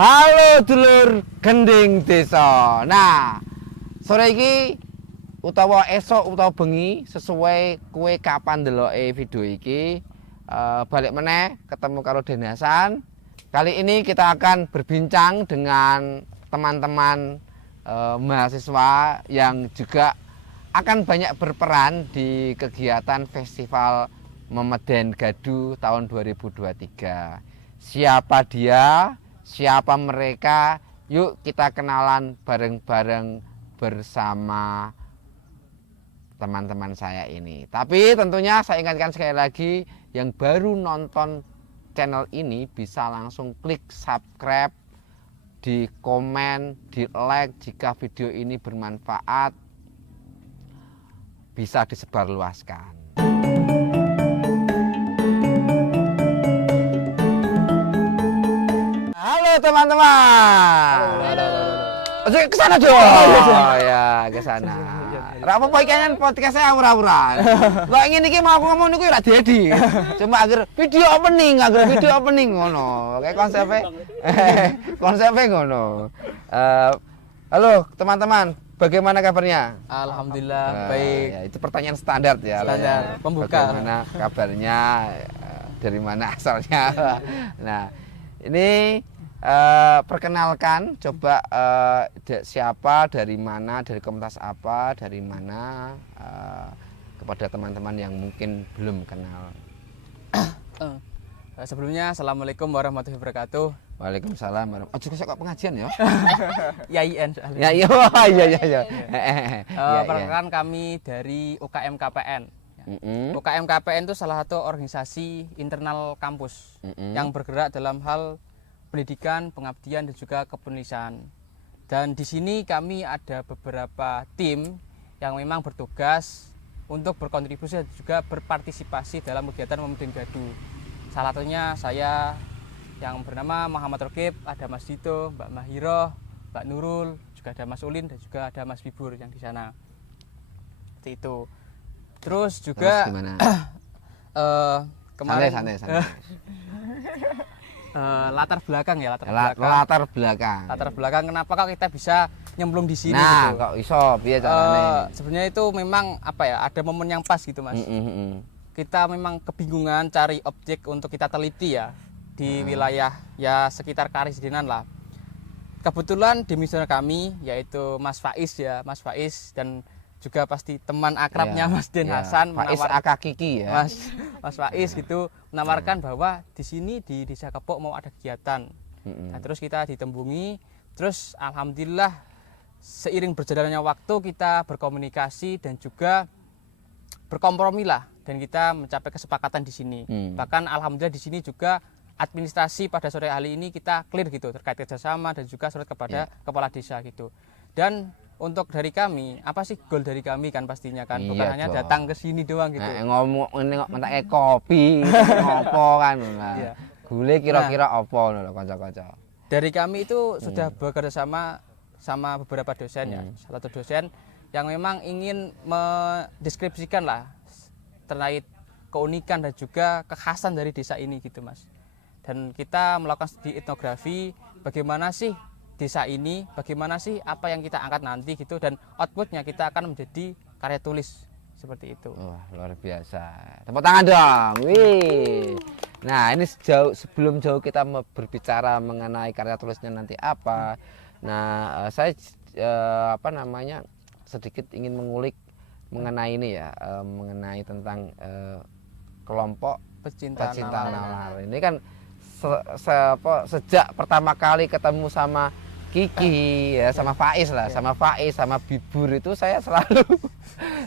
Halo dulur gending desa. Nah, sore iki utawa esok utawa bengi sesuai kue kapan ndeloke video iki balik meneh ketemu karo Den Hasan. Kali ini kita akan berbincang dengan teman-teman mahasiswa yang juga akan banyak berperan di kegiatan Festival Memeden Gadu tahun 2023. Siapa dia? Siapa mereka? Yuk kita kenalan bareng-bareng bersama teman-teman saya ini. Tapi tentunya saya ingatkan sekali lagi, yang baru nonton channel ini bisa langsung klik subscribe, di komen, di like jika video ini bermanfaat, bisa disebarluaskan. Halo teman-teman. Halo. Ke sana dong. Oh ya, ke sana. Ra apa-apa iki kan podcast-e awur-awuran. Kok ngene iki mau aku ngomong niku ora diedi. Cuma agar video opening ngono. Kayak konsepnya ngono. Halo teman-teman, bagaimana kabarnya? Alhamdulillah baik. Ya, itu pertanyaan standar ya. Standar pembuka. Bagaimana kabarnya? Dari mana asalnya? Nah, ini perkenalkan coba siapa, dari mana, dari komunitas apa, dari mana, kepada teman-teman yang mungkin belum kenal. Sebelumnya assalamualaikum warahmatullahi wabarakatuh. Waalaikumsalam warahmatullahi wabarakatuh. Kok pengajian ya? YIN soalnya. Ya iya. Perkenalkan kami dari UKM KPN. UKM KPN itu salah satu organisasi internal kampus yang bergerak dalam hal pendidikan, pengabdian dan juga kepenulisan. Dan di sini kami ada beberapa tim yang memang bertugas untuk berkontribusi dan juga berpartisipasi dalam kegiatan Memeden Gadu. Salah satunya saya yang bernama Muhammad Rokib, ada Mas Dito, Mbak Mahiro, Mbak Nurul, juga ada Mas Ulin dan juga ada Mas Bibur yang di sana. Seperti itu. Terus juga kemarin santai. latar belakang Latar belakang kenapa kok kita bisa nyemplung di sini nah, gitu. kok iso piye carane? Sebenarnya itu memang ada momen yang pas gitu, Mas. Kita memang kebingungan cari objek untuk kita teliti ya di wilayah ya sekitar Karisidenan lah. Kebetulan di misalnya kami yaitu Mas Faiz dan juga pasti teman akrabnya Mas Den Hasan, Faiz Aka Kiki ya. Mas Faiz gitu menawarkan bahwa di sini di Desa Kepok mau ada kegiatan. Nah, terus kita ditembungi, terus alhamdulillah seiring berjalannya waktu kita berkomunikasi dan juga berkompromi lah, dan kita mencapai kesepakatan di sini. Bahkan alhamdulillah di sini juga administrasi pada sore hari ini kita clear gitu terkait kerjasama dan juga surat kepada kepala desa gitu. Dan untuk dari kami, apa sih goal dari kami kan pastinya kan, bukan hanya datang ke sini doang gitu. Ngomong nengok mentake kopi, ngopo kan. Nah, gule kira-kira apa lho kanca-kanca. Dari kami itu sudah bekerja sama beberapa dosen ya. Salah satu dosen yang memang ingin mendeskripsikan lah terkait keunikan dan juga kekhasan dari desa ini gitu, Mas. Dan kita melakukan studi etnografi bagaimana sih desa ini, bagaimana sih apa yang kita angkat nanti gitu, dan outputnya kita akan menjadi karya tulis seperti itu. Wah, luar biasa. Tepuk tangan dong. Wih. Nah, ini sebelum jauh kita berbicara mengenai karya tulisnya nanti apa. Nah, saya sedikit ingin mengulik mengenai ini ya, mengenai tentang kelompok pecinta nalar. Ini kan sejak pertama kali ketemu sama Kiki ya, sama Faiz lah, sama Bibur itu saya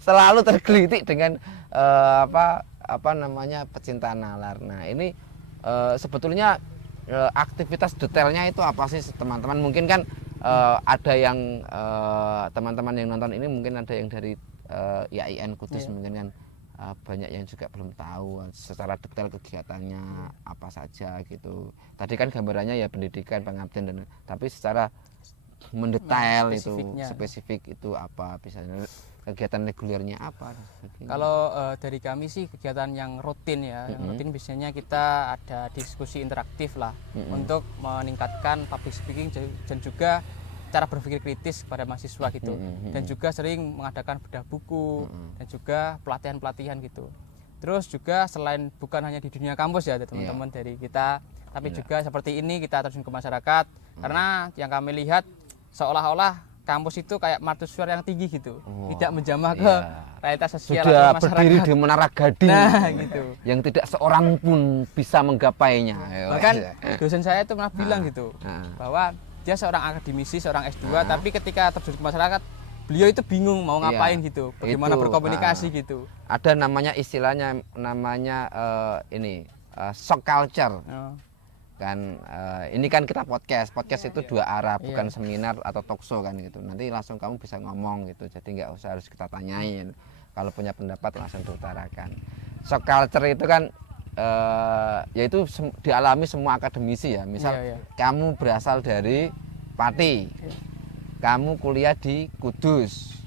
selalu tergelitik dengan pecinta nalar. Nah, ini sebetulnya aktivitas detailnya itu apa sih teman-teman? Mungkin kan ada yang teman-teman yang nonton ini mungkin ada yang dari YIN Kudus, mungkin kan banyak yang juga belum tahu secara detail kegiatannya apa saja gitu. Tadi kan gambarannya ya pendidikan, pengabdian, tapi secara mendetail itu spesifik itu apa bisa kegiatan regulernya apa? Kalau dari kami sih kegiatan yang rutin ya, yang rutin biasanya kita ada diskusi interaktif lah untuk meningkatkan public speaking dan juga cara berpikir kritis kepada mahasiswa gitu. Dan juga sering mengadakan bedah buku dan juga pelatihan-pelatihan gitu. Terus juga selain bukan hanya di dunia kampus ya teman-teman dari kita, tapi juga seperti ini kita terjun ke masyarakat karena yang kami lihat seolah-olah kampus itu kayak mercusuar yang tinggi gitu, tidak menjamah ke realitas sosial sudah atau masyarakat. berdiri di Menara Gading, Nah, gitu. yang tidak seorang pun bisa menggapainya. Bahkan dosen saya itu pernah bilang gitu, bahwa dia seorang akademisi, seorang S2, tapi ketika terjun ke masyarakat, beliau itu bingung mau ngapain gitu, bagaimana berkomunikasi gitu. Ada namanya istilahnya namanya shock culture. Kan ini kan kita podcast itu dua arah, bukan seminar atau talk show kan gitu. Nanti langsung kamu bisa ngomong gitu, jadi nggak usah harus kita tanyain, kalau punya pendapat langsung diutarakan. Shock culture itu kan yaitu dialami semua akademisi ya. Misal kamu berasal dari Pati, kamu kuliah di Kudus,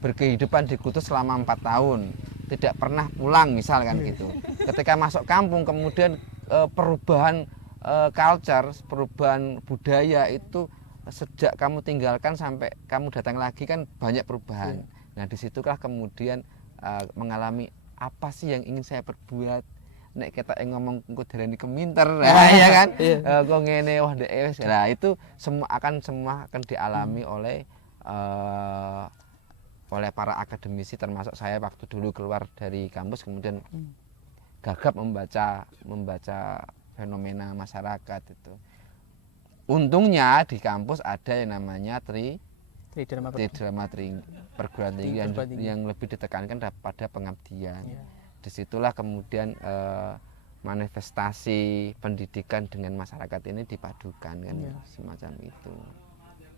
berkehidupan di Kudus selama 4 tahun, tidak pernah pulang misal kan gitu. Ketika masuk kampung kemudian perubahan culture, perubahan budaya itu sejak kamu tinggalkan sampai kamu datang lagi kan banyak perubahan. Nah disitulah kemudian mengalami apa sih yang ingin saya perbuat. Nek kita ngomong engko darani keminter, ya kan? Kok ngene wah ndek wis. Nah itu semua akan dialami oleh para akademisi, termasuk saya waktu dulu keluar dari kampus kemudian gagap membaca fenomena masyarakat itu. Untungnya di kampus ada yang namanya Tridrama perguruan tinggi yang lebih ditekankan pada pengabdian. Disitulah kemudian manifestasi pendidikan dengan masyarakat ini dipadukan kan, semacam itu.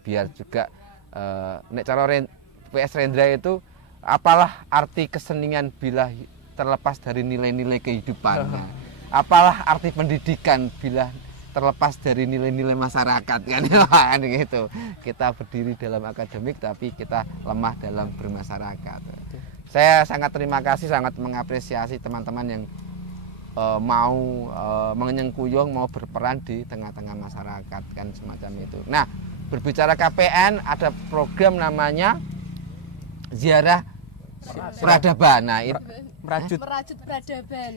Biar juga nek cara PS Rendra itu apalah arti kesenian bila terlepas dari nilai-nilai kehidupan. Apalah arti pendidikan bila terlepas dari nilai-nilai masyarakat kan gitu. Kita berdiri dalam akademik tapi kita lemah dalam bermasyarakat. Saya sangat terima kasih, sangat mengapresiasi teman-teman yang mau menyengkuyung, mau berperan di tengah-tengah masyarakat kan semacam itu. Nah, berbicara KPN ada program namanya ziarah peradaban. Nah, merajut peradaban.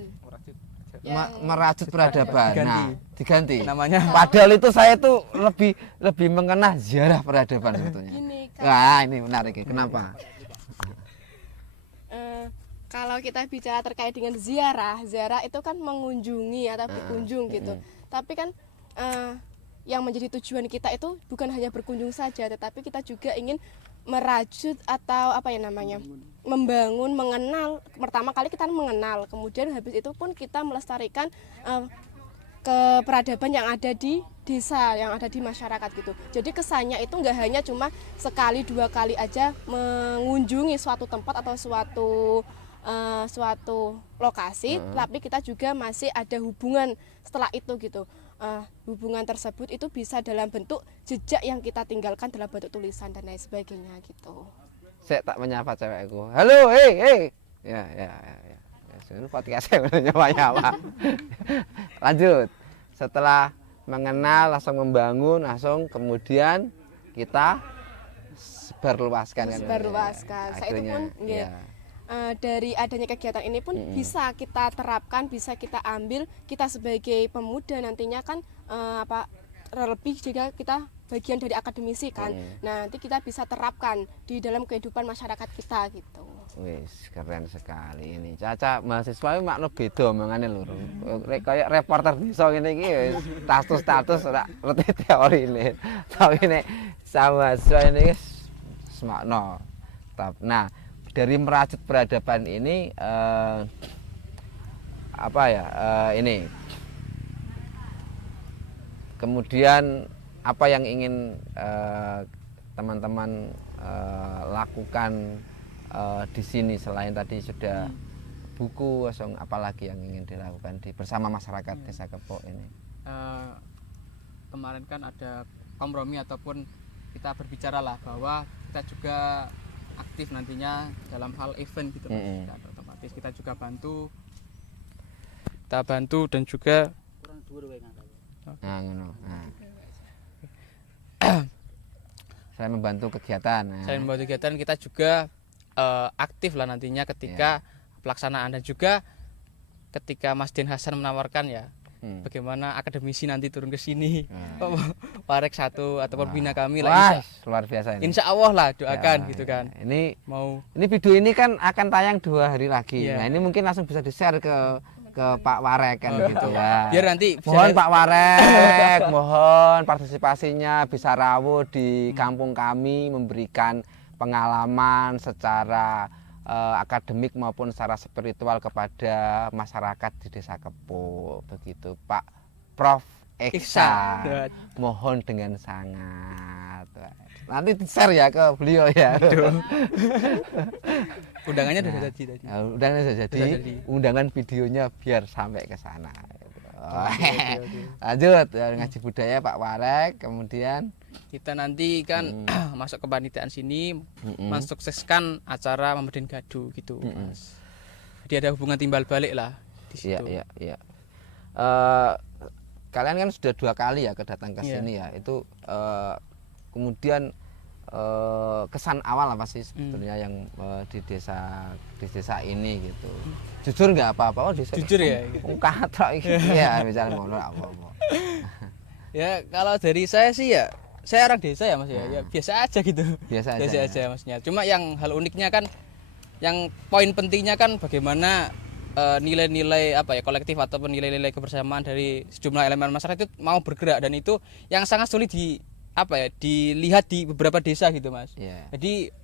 Merajut peradaban. Nah, diganti namanya. Padahal itu saya tuh lebih mengenah ziarah peradaban sebetulnya. Nah, ini menarik. Kenapa? Kalau kita bicara terkait dengan ziarah itu kan mengunjungi atau berkunjung gitu. Tapi kan yang menjadi tujuan kita itu bukan hanya berkunjung saja, tetapi kita juga ingin merajut atau membangun, mengenal. Pertama kali kita mengenal, kemudian habis itu pun kita melestarikan keperadaban yang ada di desa, yang ada di masyarakat gitu. Jadi kesannya itu nggak hanya cuma sekali 2 kali aja mengunjungi suatu tempat atau suatu lokasi, tapi kita juga masih ada hubungan setelah itu gitu. Hubungan tersebut itu bisa dalam bentuk jejak yang kita tinggalkan dalam bentuk tulisan dan lain sebagainya gitu. Saya tak menyapa cewekku. Halo, hey. Ya. Ini podcast saya udah nyapa. Lanjut. Setelah mengenal, langsung membangun, langsung kemudian kita sebarluaskan. Saya itu pun dari adanya kegiatan ini pun bisa kita terapkan, bisa kita ambil, kita sebagai pemuda nantinya kan terlebih jika kita bagian dari akademisi kan. Nah, nanti kita bisa terapkan di dalam kehidupan masyarakat kita gitu. Wis, keren sekali ini. Caca mahasiswa makna beda mangane lho. Kayak reporter desa ngene iki status ora ngerti teorine. Tapi nek sama mahasiswa ini semakna. Nah, dari merajut peradaban ini ini kemudian apa yang ingin teman-teman lakukan di sini selain tadi sudah buku, apalagi yang ingin dilakukan bersama masyarakat Desa Kepok ini? Kemarin kan ada kompromi ataupun kita berbicara lah bahwa kita juga aktif nantinya dalam hal event gitu Mas. Dan otomatis kita juga bantu dan juga Nah, ngono. Nah. Saya membantu kegiatan. Nah. selain membantu kegiatan kita juga aktif lah nantinya ketika pelaksanaan, dan juga ketika Mas Den Hasan menawarkan ya bagaimana akademisi nanti turun ke sini, Warek 1 atau pembina kami Wah, lah, luar biasa ini. insya Allah lah doakan Ya, gitu kan. Ini Mau video ini kan akan tayang 2 hari lagi. Iya. Nah, ini mungkin langsung bisa di-share ke Pak Warek kan gitu ya. biar nanti bisa Mohon Pak Warek, mohon partisipasinya bisa rawuh di kampung kami, memberikan pengalaman secara akademik maupun secara spiritual kepada masyarakat di Desa Kepo. Begitu Pak Prof. Iksan. Iksan. Mohon dengan sangat. Nanti share ya ke beliau ya. undangannya udah jadi tadi. Nah, undangan sudah jadi. Sudah jadi. Undangan videonya biar sampai ke sana. Oke. Lanjut ngaji budaya Pak Warek, kemudian Kita nanti kan masuk ke panitiaan sini mensukseskan acara Membeden Gadu gitu Mas. Jadi ada hubungan timbal balik lah di situ. Iya. Kalian kan sudah 2 kali ya kedatang ke sini ya. Itu kemudian kesan awal apa sih sebetulnya yang di desa ini gitu. Jujur nggak apa-apa? Jujur ya. Katrok iki ya misalnya ngono apa-apa. Ya kalau dari saya sih ya, saya orang desa ya Mas ya. Ya biasa aja gitu. Biasa aja Masnya. Cuma yang hal uniknya kan, yang poin pentingnya kan bagaimana nilai-nilai apa ya kolektif ataupun nilai-nilai kebersamaan dari sejumlah elemen masyarakat itu mau bergerak, dan itu yang sangat sulit dilihat di beberapa desa gitu Mas. Jadi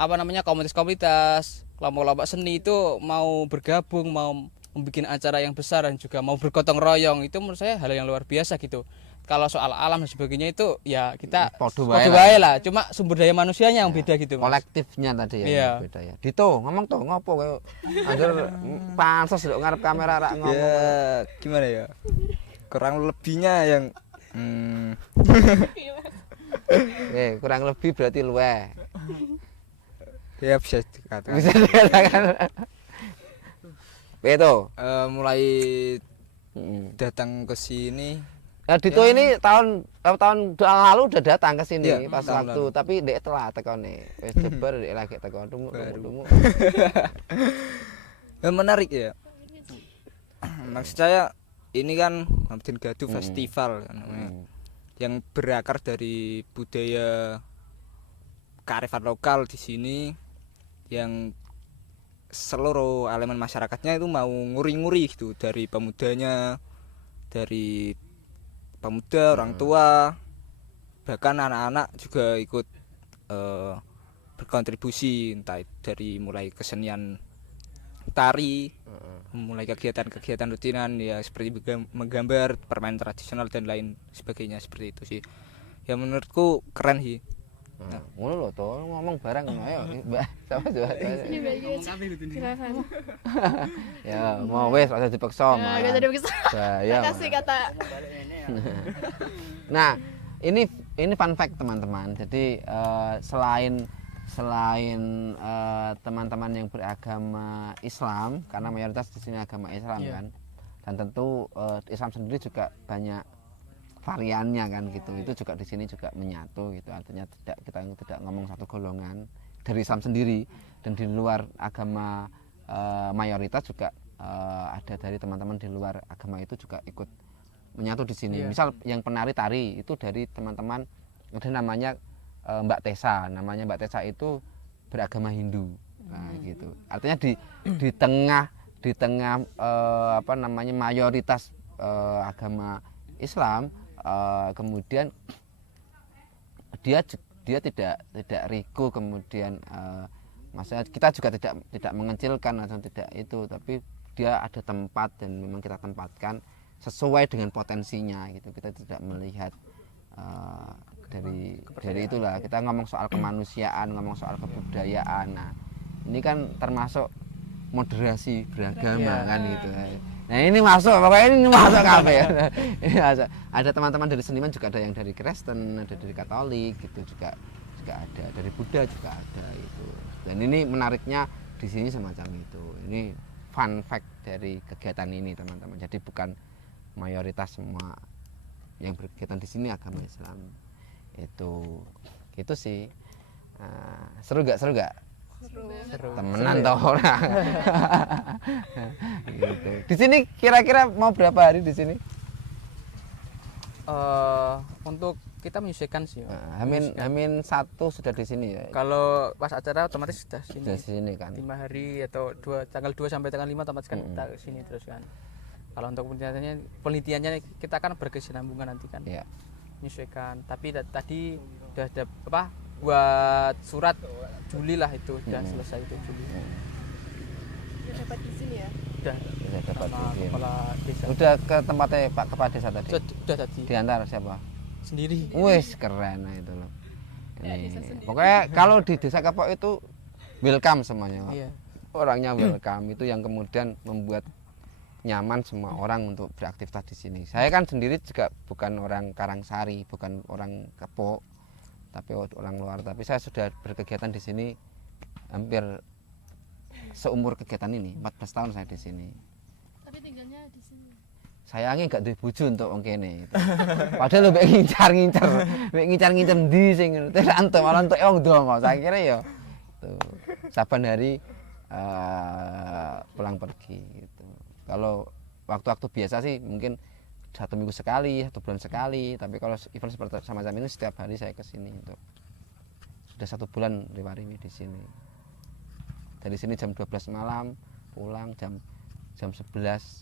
komunitas-komunitas, kelompok-kelompok seni itu mau bergabung, mau membuat acara yang besar dan juga mau bergotong royong, itu menurut saya hal yang luar biasa gitu. Kalau soal alam dan sebagainya itu ya kita Podo wae lah, cuma sumber daya manusianya yang beda gitu Mas. Kolektifnya tadi ya, Iya. yang beda ya. Dito ngomong tuh ngopo kowe anjir pansos lho ngarep kamera rak ngomong. Ya gimana ya, kurang lebihnya yang Kurang lebih berarti luwe. ya bisa dikatakan Bisa dikatakan. Beto. mulai datang ke sini. Nah, Dito ini tahun lalu udah datang ke sini Iya, pas tahun waktu, lalu. tapi ndek telat tekone. Wis jebar ndek lagi teko tumu. Menarik ya. Maksud saya ini kan Membeden Gadu festival kan namanya. Yang berakar dari budaya kearifan lokal di sini, yang seluruh elemen masyarakatnya itu mau nguri-nguri gitu, dari pemudanya, dari pemuda, orang tua, bahkan anak-anak juga ikut berkontribusi, entah dari mulai kesenian tari, mulai kegiatan-kegiatan rutinan ya seperti menggambar, permainan tradisional dan lain sebagainya, seperti itu sih. Ya menurutku keren sih. Ngono lho to, ngomong bareng ayo Mbak. Sama coba. Ini bagus. Silakan. Ya, mau wes aja dipaksa. Ya, gak jadi bisa. Bahaya. Kasih kata. Nah, ini fun fact teman-teman. Jadi selain teman-teman yang beragama Islam, karena mayoritas di sini agama Islam kan, dan tentu Islam sendiri juga banyak variannya kan gitu. Itu juga di sini juga menyatu gitu. Artinya kita tidak ngomong satu golongan dari Islam sendiri, dan di luar agama mayoritas juga ada dari teman-teman di luar agama itu juga ikut menyatu di sini. Misal yang penari tari itu dari teman-teman, ada namanya Mbak Tesa. Namanya Mbak Tesa itu beragama Hindu. Nah, gitu. Artinya di tengah mayoritas agama Islam, kemudian dia tidak riku, kemudian maksudnya kita juga tidak mengecilkan atau tidak itu, tapi dia ada tempat dan memang kita tempatkan sesuai dengan potensinya gitu. Kita tidak melihat dari itulah, kita ngomong soal kemanusiaan, ngomong soal kebudayaan. Nah, ini kan termasuk moderasi beragama kan gitu. Nah, ini masuk, pokoknya ini masuk kafe ya. Ini masuk. Ada teman-teman dari seniman juga, ada yang dari Kristen, ada dari Katolik gitu, juga juga ada, dari Buddha juga ada itu. Dan ini menariknya di sini semacam itu. Ini fun fact dari kegiatan ini teman-teman. Jadi bukan mayoritas semua yang berkegiatan di sini agama Islam. Itu sih. Seru gak? Seru. Temenan toh orang. Gitu. Di sini kira-kira mau berapa hari di sini? Untuk kita menyesuaikan sih. Hamin 1 sudah di sini ya. Kalau pas acara otomatis sudah Sudah di sini kan. 5 hari atau tanggal 2 sampai tanggal 5 otomatis kan kita ke sini terus kan. Kalau untuk penelitiannya kita kan berkesinambungan nanti kan. Iya. Menyesuaikan. Tapi tadi udah ada buat surat Juli lah itu udah selesai itu Juli. Udah dapat izin ya. Udah dapat sama izin. kepala desa. Udah ke tempatnya Pak Kepala Desa tadi. Udah tadi. Diantar siapa? Sendiri. Wes keren itu loh. Pokoknya kalau di Desa Kepok itu welcome semuanya. Iya. Orangnya welcome itu yang kemudian membuat nyaman semua orang untuk beraktivitas di sini. Saya kan sendiri juga bukan orang Karangsari, bukan orang Kepok, tapi orang luar. Tapi saya sudah berkegiatan di sini hampir seumur kegiatan ini, 14 tahun saya di sini. Tapi tinggalnya di sini. Sayangnya gak duwe bojo untuk wong kene. Padahal mbek ngincar-ngincar ndi sing tidak entuk malah entuk wong donga. Saya kira ya tuh saban hari pulang pergi gitu. Kalau waktu-waktu biasa sih mungkin 1 minggu sekali, 1 bulan sekali, tapi kalau event seperti semacam ini setiap hari saya ke sini itu. Sudah 1 bulan Riwarimi di sini. Dari sini jam 12 malam, pulang jam 11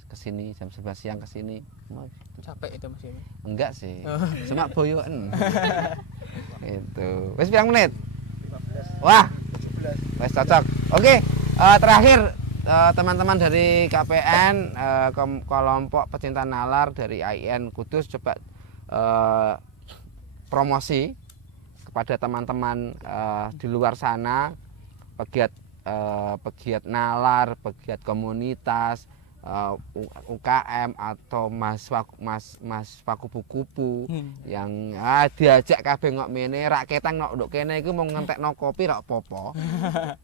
ke sini, jam 11 siang ke sini. Capek itu Mas ini. Enggak sih. Cuma boyoan. Itu. Wis pirang menit? 15. Wah. Wis cocok. Oke, terakhir teman-teman dari KPN kelompok pecinta nalar dari IN Kudus coba promosi kepada teman-teman di luar sana pegiat nalar, pegiat komunitas, UKM atau mahasiswa kupu-kupu yang diajak kabeh ngok mene rak ketang nok nduk kene iku mau ngentekno kopi rak apa-apa.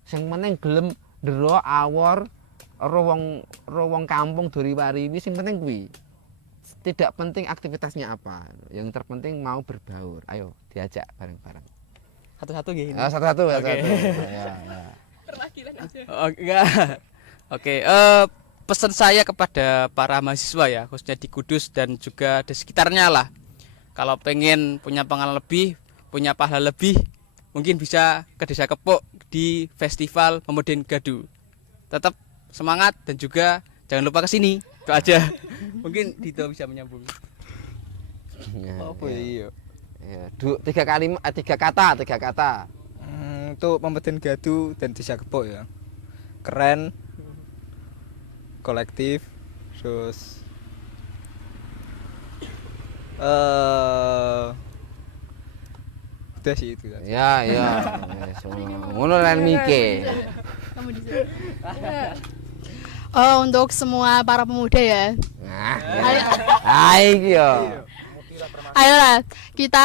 Sing penting gelem ndero awor ro wong kampung Riwarimi sing penting kuwi. Tidak penting aktivitasnya apa, yang terpenting mau berbaur. Ayo diajak bareng-bareng. Satu-satu gini. Satu-satu. Oke. Ya. Perwakilan aja. Oh, enggak. Oke, pesan saya kepada para mahasiswa ya, khususnya di Kudus dan juga di sekitarnya lah. Kalau pengen punya pengalaman lebih, punya pahala lebih, mungkin bisa ke Desa Kepok di Festival Pemuda Gadu. Tetap semangat dan juga jangan lupa ke sini. Itu aja. Mungkin Dito bisa menyambung. Apa iya? Ya, 3 kata. Untuk Pemuda Gadu dan Desa Kepok ya. Keren. Kolektif. Terus udah sih itu aja. Ya. Ngono lan mike. Kamu di sini. Untuk semua para pemuda ya. Nah, iki yo. Ayolah kita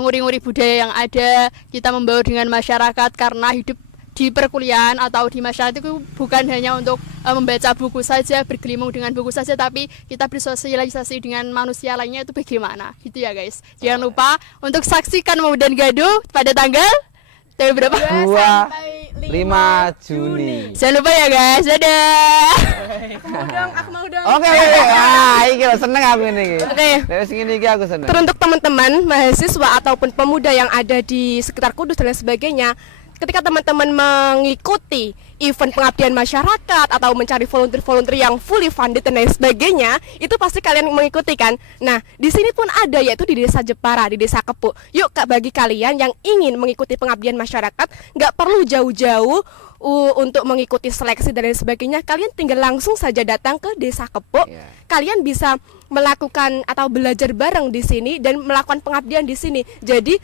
nguri-nguri budaya yang ada, kita membaur dengan masyarakat karena hidup di perkuliahan atau di masyarakat itu bukan hanya untuk membaca buku saja, bergelimung dengan buku saja, tapi kita bersosialisasi dengan manusia lainnya itu bagaimana gitu ya guys. Jangan lupa untuk saksikan Pemuda Gadu pada tanggal berapa? 5 Juni. Jangan lupa ya guys, dadah. Aku mau dong. Oke. Iki lho seneng aku ini iki. Oke. Wis ngene iki aku seneng. Teruntuk teman-teman mahasiswa ataupun pemuda yang ada di sekitar Kudus dan lain sebagainya, ketika teman-teman mengikuti event pengabdian masyarakat atau mencari volunteer-volunteer yang fully funded dan lain sebagainya, itu pasti kalian mengikuti kan. Nah, di sini pun ada, yaitu di Desa Jepara, di Desa Kepok. Yuk Kak, bagi kalian yang ingin mengikuti pengabdian masyarakat, nggak perlu jauh-jauh untuk mengikuti seleksi dan lain sebagainya. Kalian tinggal langsung saja datang ke Desa Kepok. Kalian bisa melakukan atau belajar bareng di sini dan melakukan pengabdian di sini. Jadi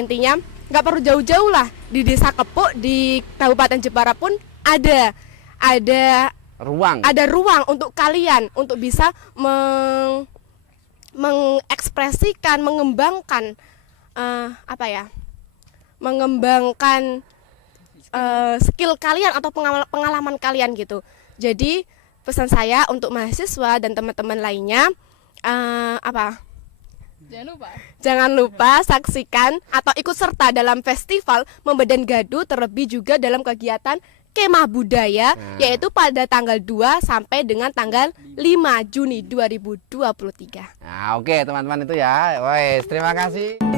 intinya nggak perlu jauh-jauh lah, di Desa Kepok di Kabupaten Jepara pun ada ruang untuk kalian untuk bisa mengekspresikan, mengembangkan mengembangkan skill kalian atau pengalaman kalian gitu. Jadi pesan saya untuk mahasiswa dan teman-teman lainnya Jangan lupa saksikan atau ikut serta dalam festival Membedan Gaduh, terlebih juga dalam kegiatan Kemah Budaya yaitu pada tanggal 2 sampai dengan tanggal 5 Juni 2023. Nah, oke teman-teman itu ya. Wes, terima kasih.